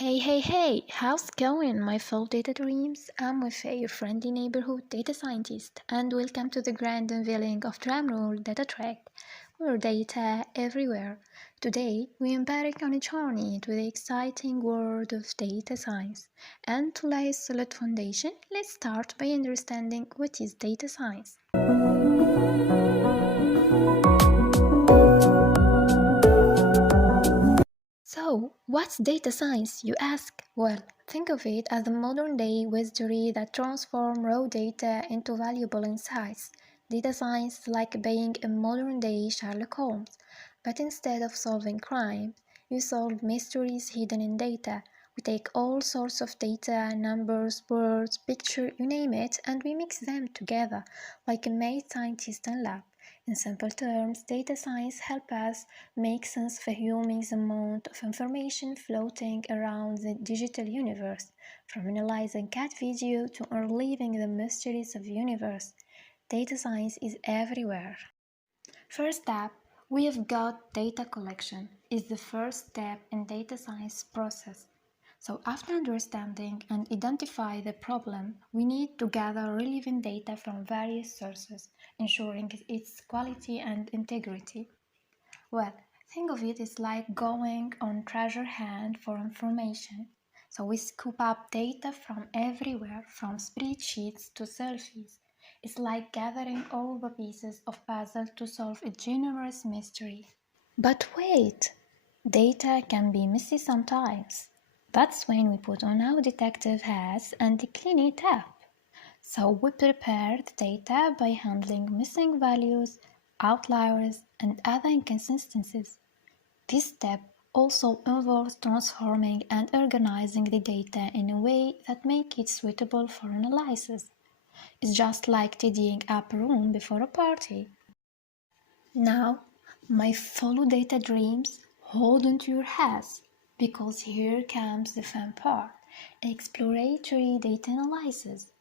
Hey, how's it going, my fellow data dreams? I'm Wafay, your friendly neighborhood data scientist, and welcome to the grand unveiling of Drumroll Data Track, where data everywhere. Today, we embark on a journey into the exciting world of data science. And to lay a solid foundation, let's start by understanding what is data science. So, what's data science, you ask? Well, think of it as the modern-day wizardry that transforms raw data into valuable insights. Data science is like being a modern-day Sherlock Holmes, but instead of solving crimes, you solve mysteries hidden in data. We take all sorts of data, numbers, words, pictures, you name it, and we mix them together like a mad scientist in lab. In simple terms, data science helps us make sense of a huge amount of information floating around the digital universe, from analyzing cat video to unleashing the mysteries of the universe. Data science is everywhere. First up, we have got data collection is the first step in data science process. So after understanding and identify the problem, we need to gather relevant data from various sources, ensuring its quality and integrity. Well, think of it as like going on treasure hunt for information. So we scoop up data from everywhere, from spreadsheets to selfies. It's like gathering all the pieces of puzzle to solve a generous mystery. But wait, data can be messy sometimes. That's when we put on our detective hats and clean it up. So we prepare the data by handling missing values, outliers, and other inconsistencies. This step also involves transforming and organizing the data in a way that makes it suitable for analysis. It's just like tidying up a room before a party. Now, my fellow data dreams, hold on to your hats, because here comes the fun part, exploratory data analysis.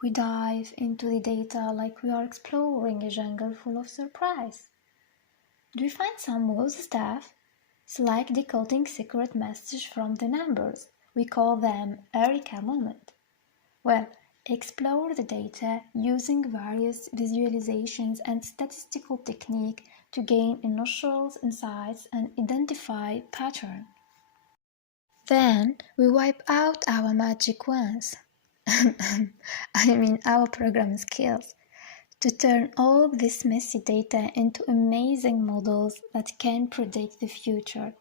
We dive into the data like we are exploring a jungle full of surprise. Do you find some wow stuff? It's like decoding secret messages from the numbers. We call them Eureka moment. Well, explore the data using various visualizations and statistical techniques to gain initial insights and identify patterns. Then we wipe out our magic wands. Our program skills, to turn all this messy data into amazing models that can predict the future.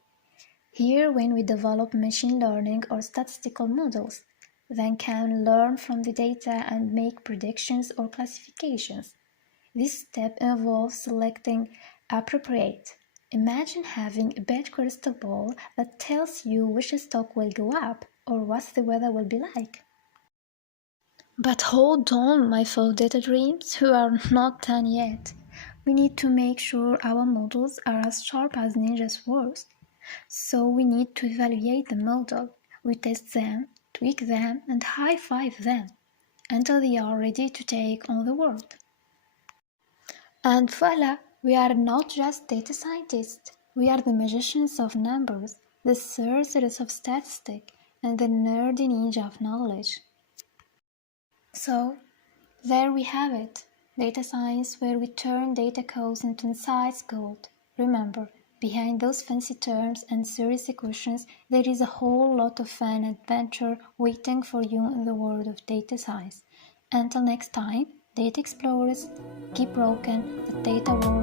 Here, when we develop machine learning or statistical models, then can learn from the data and make predictions or classifications. This step involves selecting appropriate. Imagine having a big crystal ball that tells you which stock will go up or what the weather will be like. But hold on, my fellow data dreams, we are not done yet. We need to make sure our models are as sharp as ninja swords. So we need to evaluate the model. We test them, tweak them, and high-five them until they are ready to take on the world. And voila, we are not just data scientists. We are the magicians of numbers, the sorcerers of statistics, and the nerdy ninja of knowledge. So, there we have it, data science where we turn data codes into insights gold. Remember, behind those fancy terms and serious questions, there is a whole lot of fun and adventure waiting for you in the world of data science. Until next time, data explorers, keep rocking the data world.